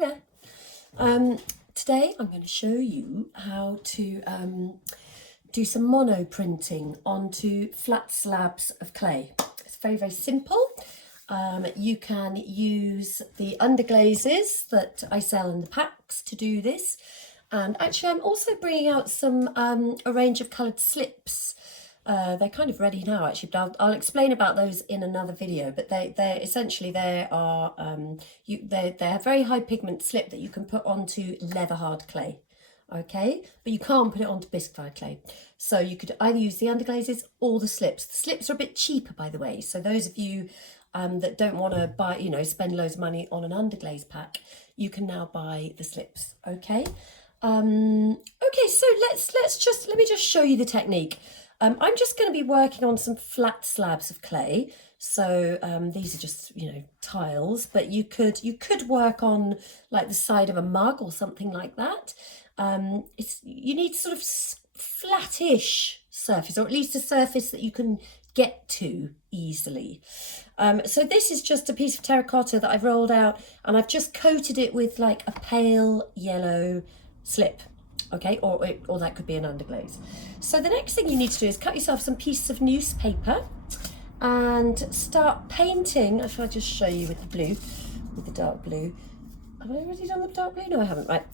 Hi there. Today I'm going to show you how to do some mono printing onto flat slabs of clay. It's very, very simple. You can use the underglazes that I sell in the packs to do this. And actually I'm also bringing out some a range of coloured slips. They're kind of ready now actually, but I'll explain about those in another video. But they have very high pigment slip that you can put onto leather hard clay, okay? But you can't put it onto bisque fired clay. So you could either use the underglazes or the slips. The slips are a bit cheaper, by the way. So those of you that don't want to buy, spend loads of money on an underglaze pack, you can now buy the slips, okay? Okay, so let me just show you the technique. I'm just going to be working on some flat slabs of clay. So these are just, tiles, but you could work on like the side of a mug or something like that. You need sort of flattish surface, or at least a surface that you can get to easily. So this is just a piece of terracotta that I've rolled out, and I've just coated it with like a pale yellow slip. Okay, or that could be an underglaze. So the next thing you need to do is cut yourself some pieces of newspaper and start painting. If I just show you with the blue, with the dark blue. Have I already done the dark blue? No, I haven't, right.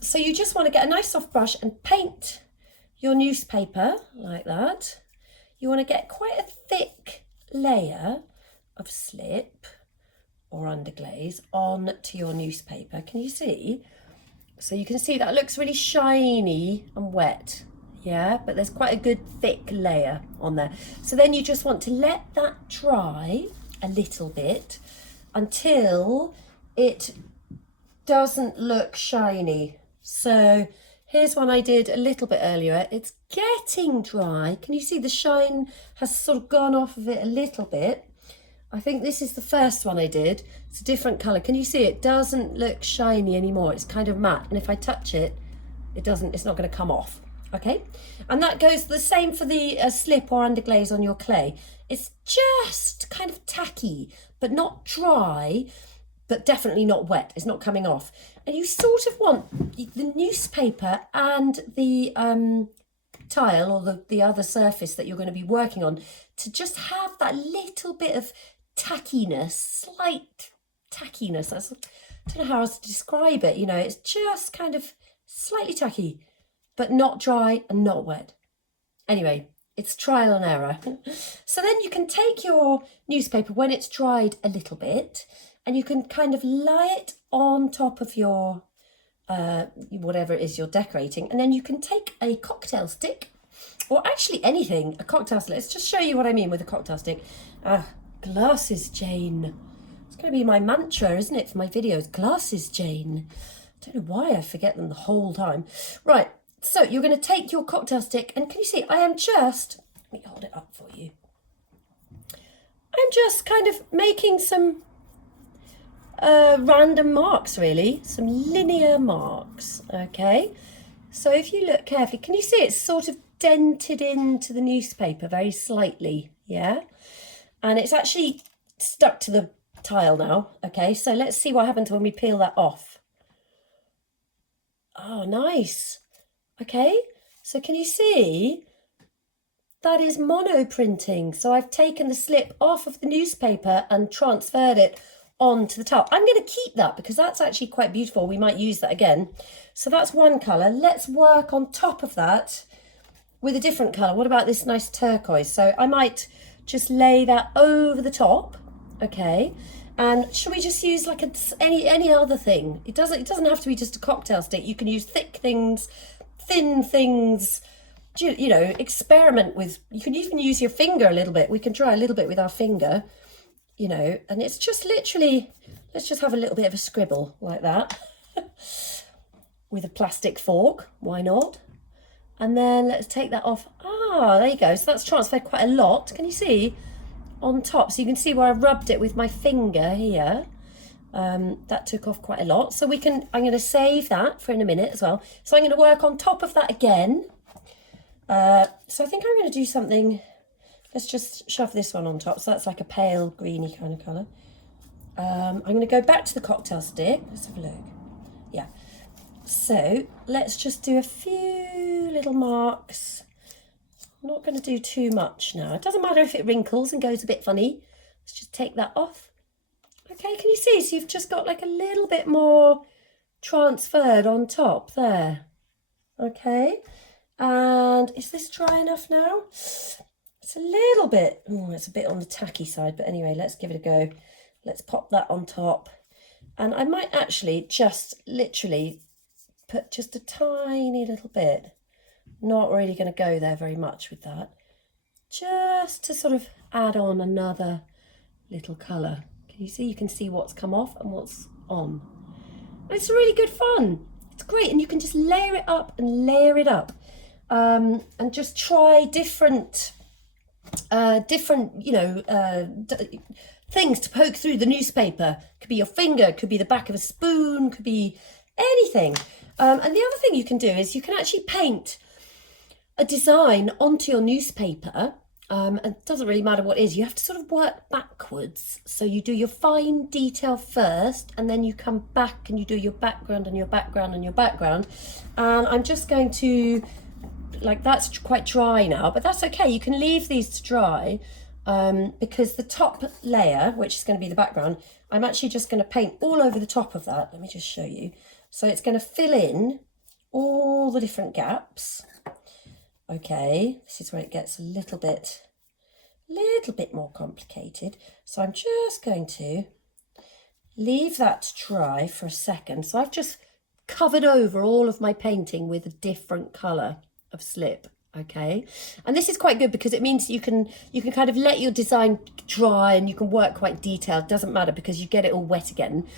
So you just want to get a nice soft brush and paint your newspaper like that. You want to get quite a thick layer of slip or underglaze onto your newspaper. Can you see? So you can see that looks really shiny and wet, yeah, but there's quite a good thick layer on there. So then you just want to let that dry a little bit until it doesn't look shiny. So here's one I did a little bit earlier. It's getting dry. Can you see the shine has sort of gone off of it a little bit? I think this is the first one I did. It's a different colour. Can you see it doesn't look shiny anymore? It's kind of matte, and if I touch it, it's not going to come off. Okay, and that goes the same for the slip or underglaze on your clay. It's just kind of tacky, but not dry, but definitely not wet. It's not coming off. And you sort of want the newspaper and the tile or the other surface that you're going to be working on to just have that little bit of tackiness, slight tackiness. I don't know how else to describe it. It's just kind of slightly tacky, but not dry and not wet. Anyway, it's trial and error. So then you can take your newspaper when it's dried a little bit, and you can kind of lie it on top of your whatever it is you're decorating, and then you can take a cocktail stick, or actually anything, a cocktail stick. Let's just show you what I mean with a cocktail stick. Glasses, Jane. It's going to be my mantra, isn't it, for my videos? Glasses, Jane. I don't know why I forget them the whole time. Right, so you're going to take your cocktail stick, and can you see I am just, let me hold it up for you. I'm just kind of making some random marks, really, some linear marks, okay? So if you look carefully, can you see it's sort of dented into the newspaper very slightly, yeah? And it's actually stuck to the tile now, okay? So let's see what happens when we peel that off. Oh, nice. Okay, so can you see? That is mono printing. So I've taken the slip off of the newspaper and transferred it onto the tile. I'm going to keep that because that's actually quite beautiful. We might use that again. So that's one colour. Let's work on top of that with a different colour. What about this nice turquoise? So I might just lay that over the top, okay? And should we just use like any other thing? It doesn't have to be just a cocktail stick. You can use thick things, thin things, experiment with. You can even use your finger a little bit. We can try a little bit with our finger, and it's just literally, let's just have a little bit of a scribble like that with a plastic fork, why not? And then let's take that off. There you go. So that's transferred quite a lot. Can you see on top? So you can see where I rubbed it with my finger here. That took off quite a lot. So I'm going to save that for in a minute as well. So I'm going to work on top of that again. So I think I'm going to do something. Let's just shove this one on top. So that's like a pale greeny kind of colour. I'm going to go back to the cocktail stick. Let's have a look. Yeah. So let's just do a few little marks. I'm not going to do too much now. It doesn't matter if it wrinkles and goes a bit funny. Let's just take that off. Okay, can you see? So you've just got like a little bit more transferred on top there. Okay, and is this dry enough now? It's a little bit, oh, it's a bit on the tacky side, but anyway, let's give it a go. Let's pop that on top. And I might actually just literally put just a tiny little bit. Not really going to go there very much with that. Just to sort of add on another little colour. Can you see? You can see what's come off and what's on. It's really good fun. It's great, and you can just layer it up and layer it up, and just try different, things to poke through the newspaper. Could be your finger, could be the back of a spoon, could be anything. And the other thing you can do is you can actually paint a design onto your newspaper. And it doesn't really matter what it is. You have to sort of work backwards. So you do your fine detail first, and then you come back and you do your background and your background and your background. And I'm just going to, like, that's quite dry now, but that's okay. You can leave these to dry, because the top layer, which is going to be the background, I'm actually just going to paint all over the top of that. Let me just show you. So it's going to fill in all the different gaps. Okay, this is where it gets a little bit more complicated. So I'm just going to leave that to dry for a second. So I've just covered over all of my painting with a different colour of slip. Okay, and this is quite good because it means you can kind of let your design dry and you can work quite detailed. Doesn't matter because you get it all wet again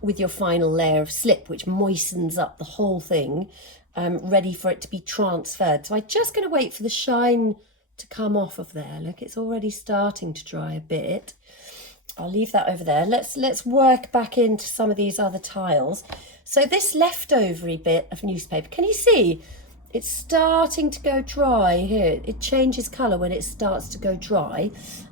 with your final layer of slip, which moistens up the whole thing. Ready for it to be transferred. So I'm just going to wait for the shine to come off of there. Look, it's already starting to dry a bit. I'll leave that over there. Let's work back into some of these other tiles. So this leftovery bit of newspaper, can you see? It's starting to go dry here. It changes colour when it starts to go dry.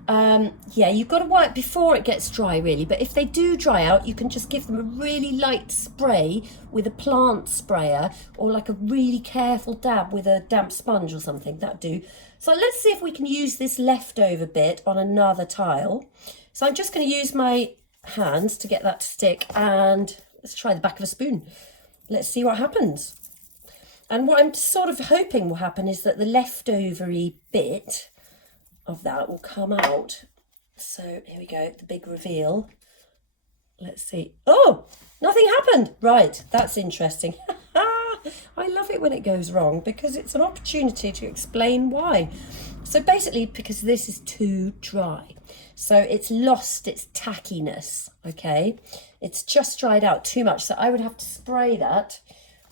Yeah, you've got to work before it gets dry really, but if they do dry out, you can just give them a really light spray with a plant sprayer, or like a really careful dab with a damp sponge or something. That'd do. So let's see if we can use this leftover bit on another tile. So I'm just going to use my hands to get that to stick, and let's try the back of a spoon. Let's see what happens. And what I'm sort of hoping will happen is that the leftovery bit of that will come out. So here we go, the big reveal. Let's see. Oh, nothing happened. Right, that's interesting. I love it when it goes wrong because it's an opportunity to explain why. So basically because this is too dry. So it's lost its tackiness, okay? It's just dried out too much. So I would have to spray that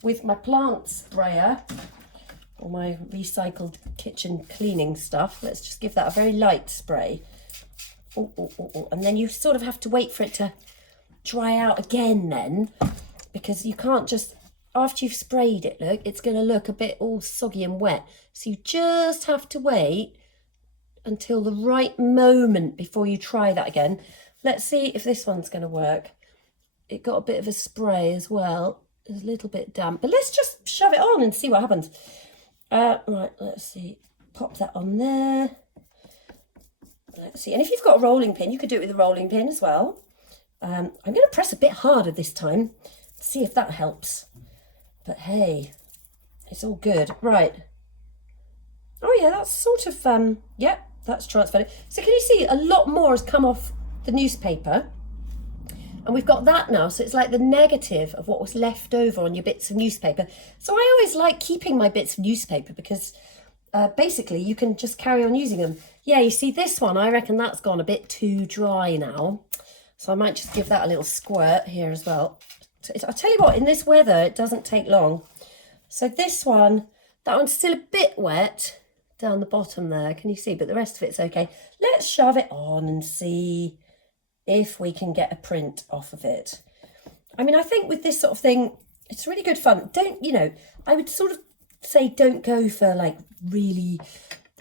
with my plant sprayer or my recycled kitchen cleaning stuff. Let's just give that a very light spray. And then you sort of have to wait for it to dry out again then, because you can't just, after you've sprayed it, look, it's going to look a bit all soggy and wet. So you just have to wait until the right moment before you try that again. Let's see if this one's going to work. It got a bit of a spray as well. It's a little bit damp, but let's just shove it on and see what happens. Right, let's see. Pop that on there. Let's see. And if you've got a rolling pin, you could do it with a rolling pin as well. I'm going to press a bit harder this time. See if that helps. But hey, it's all good. Right. Oh yeah, that's sort of, yep, that's transferred. So can you see a lot more has come off the newspaper? And we've got that now, so it's like the negative of what was left over on your bits of newspaper. So I always like keeping my bits of newspaper because basically you can just carry on using them. Yeah, you see this one, I reckon that's gone a bit too dry now. So I might just give that a little squirt here as well. I'll tell you what, in this weather, it doesn't take long. So this one, that one's still a bit wet down the bottom there, can you see? But the rest of it's okay. Let's shove it on and see if we can get a print off of it. I mean, I think with this sort of thing, it's really good fun. Don't, you know, I would sort of say don't go for like really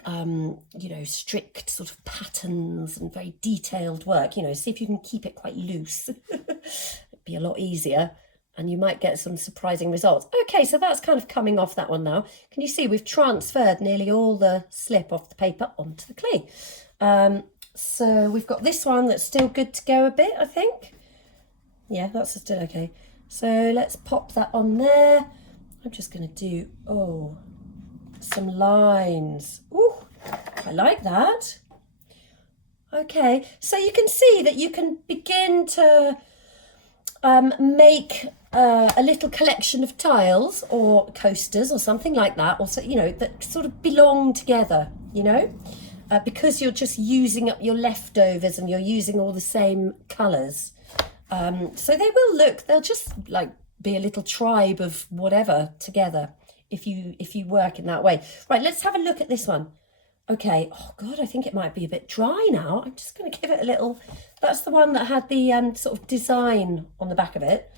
you know, strict sort of patterns and very detailed work, you know, see if you can keep it quite loose. It'd be a lot easier and you might get some surprising results. Okay, so that's kind of coming off that one now. Can you see we've transferred nearly all the slip off the paper onto the clay? So we've got this one that's still good to go a bit, I think. Yeah, that's still okay. So let's pop that on there. I'm just going to do, some lines. Ooh, I like that. Okay, so you can see that you can begin to make a little collection of tiles or coasters or something like that, or so, you know, that sort of belong together, you know, because you're just using up your leftovers and you're using all the same colours. So they will look, they'll just like be a little tribe of whatever together if you work in that way. Right, let's have a look at this one. Okay, oh God, I think it might be a bit dry now. I'm just going to give it a little, that's the one that had the sort of design on the back of it.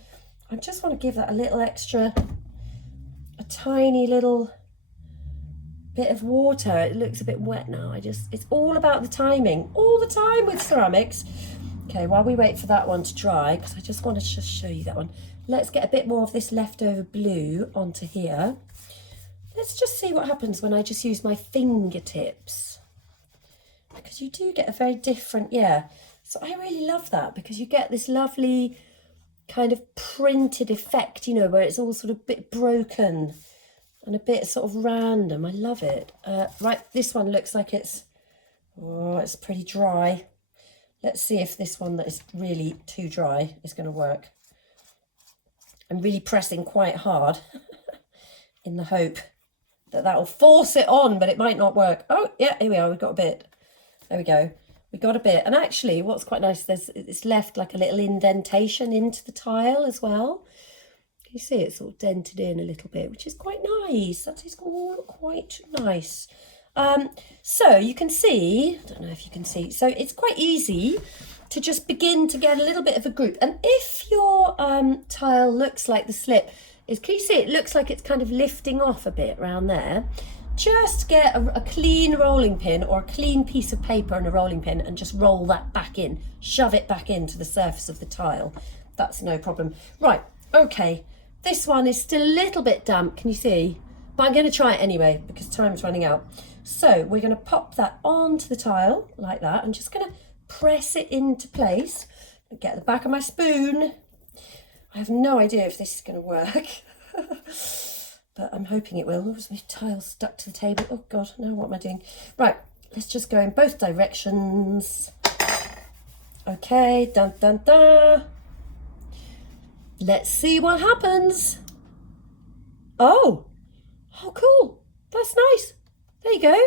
I just want to give that a little extra, a tiny little bit of water. It looks a bit wet now. It's all about the timing, all the time with ceramics. Okay, while we wait for that one to dry, because I just want to just show you that one, let's get a bit more of this leftover blue onto here. Let's just see what happens when I just use my fingertips, because you do get a very different, yeah. So I really love that because you get this lovely kind of printed effect, you know, where it's all sort of a bit broken and a bit sort of random. I love it. Right, this one looks like it's pretty dry. Let's see if this one that is really too dry is going to work. I'm really pressing quite hard in the hope that will force it on, but it might not work. Oh, yeah, here we are. We've got a bit. There we go. We got a bit. And actually, what's quite nice, it's left like a little indentation into the tile as well. Can you see it's sort of dented in a little bit, which is quite nice. That is all quite nice. So you can see, I don't know if you can see, so it's quite easy to just begin to get a little bit of a group. And if your tile looks like the slip is, can you see it looks like it's kind of lifting off a bit around there? Just get a clean rolling pin or a clean piece of paper and a rolling pin and just roll that back in, shove it back into the surface of the tile. That's no problem. Right, okay, this one is still a little bit damp, can you see? But I'm going to try it anyway because time's running out. So we're going to pop that onto the tile like that. I'm just going to press it into place. Get the back of my spoon. I have no idea if this is going to work, but I'm hoping it will. There's my tile stuck to the table. Oh God, now what am I doing? Right, let's just go in both directions. Okay, dun dun dun. Let's see what happens. Oh, cool. That's nice. There you go.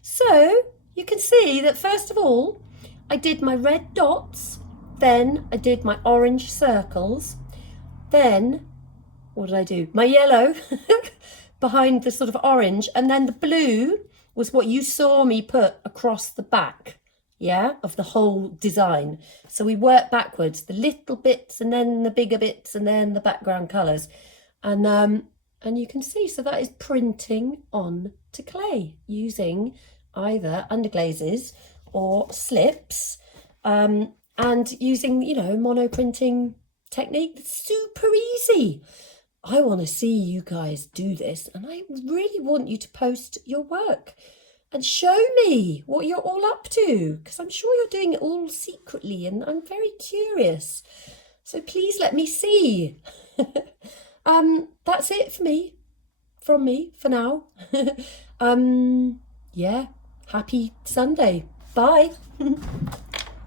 So you can see that first of all, I did my red dots, then I did my orange circles, then what did I do? My yellow behind the sort of orange, and then the blue was what you saw me put across the back, yeah, of the whole design. So we worked backwards, the little bits and then the bigger bits and then the background colours. And you can see, so that is printing on to clay using either underglazes or slips, and using, you know, mono printing technique. It's super easy. I want to see you guys do this, and I really want you to post your work and show me what you're all up to, because I'm sure you're doing it all secretly and I'm very curious. So please let me see. That's it from me for now. Yeah, happy Sunday. Bye.